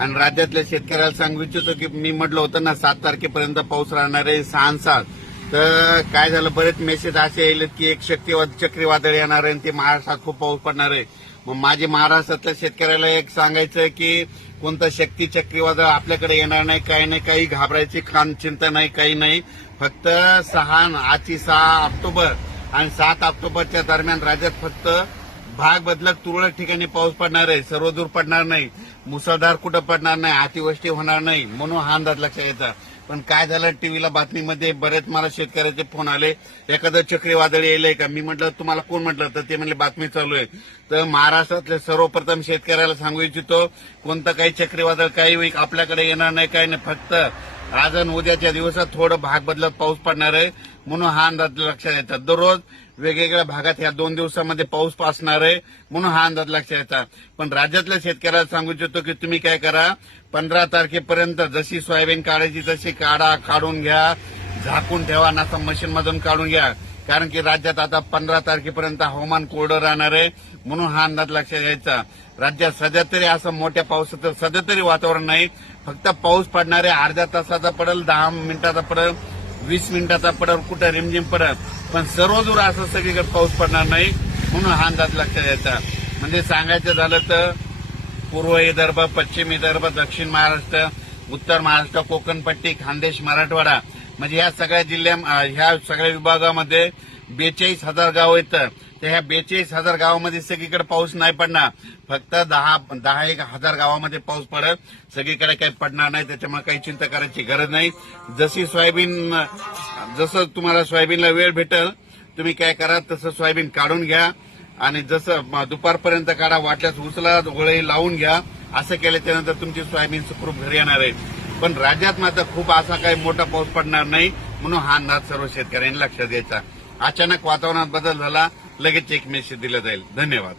आणि राज्यातल्या शेतकऱ्याला सांगू इच्छितो की मी म्हटलं होतं ना 7 तारखेपर्यंत पाऊस राहणार आहे 6 तर काय झालं, बरेच मेसेज असे येईल की एक चक्रीवादळ येणार आहे आणि ते महाराष्ट्रात खूप पाऊस पडणार आहे. मग माझे महाराष्ट्रातल्या शेतकऱ्याला एक सांगायचं की कोणतं शक्ती चक्रीवादळ आपल्याकडे येणार नाही, काही घाबरायची चिंता नाही, काही नाही. फक्त 6 ऑक्टोबर आणि 7 ऑक्टोबरच्या दरम्यान राज्यात फक्त भाग बदलक तुरळक ठिकाणी पाऊस पडणार आहे, सर्वदूर पडणार नाही, मुसळधार कुठं पडणार नाही, अतिवृष्टी होणार नाही, म्हणून हा अंदाज लक्षात येतात. पण काय झालं, टीव्हीला बातमीमध्ये बरेच मला शेतकऱ्याचे फोन आले, एखादं चक्रीवादळ येईल का. मी म्हटलं तुम्हाला कोण म्हटलं, तर ते म्हणले बातमी चालू आहे. तर महाराष्ट्रातले सर्वप्रथम शेतकऱ्याला सांगू इच्छितो कोणतं काही चक्रीवादळ काही आपल्याकडे येणार नाही, काही नाही. फक्त आज आणि उद्याच्या दिवसात थोडं भाग बदलत पाऊस पडणार आहे, म्हणून हा अंदाज लक्षात येतात. दररोज वेगवेगळ्या भागात या 2 दिवसामध्ये पाऊस असणार आहे, म्हणून हा अंदाज लक्षात येतात. पण राज्यातल्या शेतकऱ्याला सांगू इच्छितो की तुम्ही काय करा, 15 तारखेपर्यंत जशी सोयाबीन काढायची तशी काढून घ्या, झाकून ठेवा, ना मशीनमधून काढून घ्या. कारण की राज्यात आता 15 तारखेपर्यंत हवामान कोरडं राहणार आहे, म्हणून हा अंदाज लक्षात घ्यायचा. राज्यात सध्या तरी असं मोठ्या पावसाचं सध्या तरी वातावरण नाही. फक्त पाऊस पडणारे अर्ध्या तासाचा पडेल, 10 मिनिटाचा पडेल, 20 मिनिटाचा पडेल, कुठं रिमझिम पडेल, पण सर्वदूर असं सगळीकडे पाऊस पडणार नाही, म्हणून हा अंदाज लक्षात घ्यायचा. म्हणजे सांगायचं झालं तर पूर्व विदर्भ, पश्चिम विदर्भ, दक्षिण महाराष्ट्र, उत्तर महाराष्ट्र, कोकणपट्टी, खानदेश, मराठवाडा म्हणजे ह्या सगळ्या ह्या सगळ्या विभागामध्ये 42,000 गाव येतं. तर ह्या 42,000 गावामध्ये सगळीकडे पाऊस नाही पडणार, फक्त 10,000 गावामध्ये पाऊस पडेल, सगळीकडे काही पडणार नाही. त्याच्यामुळे काही चिंता करायची गरज नाही. जसं तुम्हाला सोयाबीनला वेळ भेटेल तुम्ही काय करा, तसं सोयाबीन काढून घ्या आणि जसं दुपारपर्यंत काढा, वाटल्यास उचला, गोळे लावून घ्या. असं केल्याच्या नंतर तुमची सोयाबीन सुखरूप घरी येणार आहे. पण राज्यात मात्र खूप असा काही मोठा पाऊस पडणार नाही, म्हणून हा अंदाज सर्व शेतकऱ्यांनी लक्षात घ्यायचा. अचानक वातावरणात बदल झाला, लगेच एक मेसेज दिला जाईल. धन्यवाद.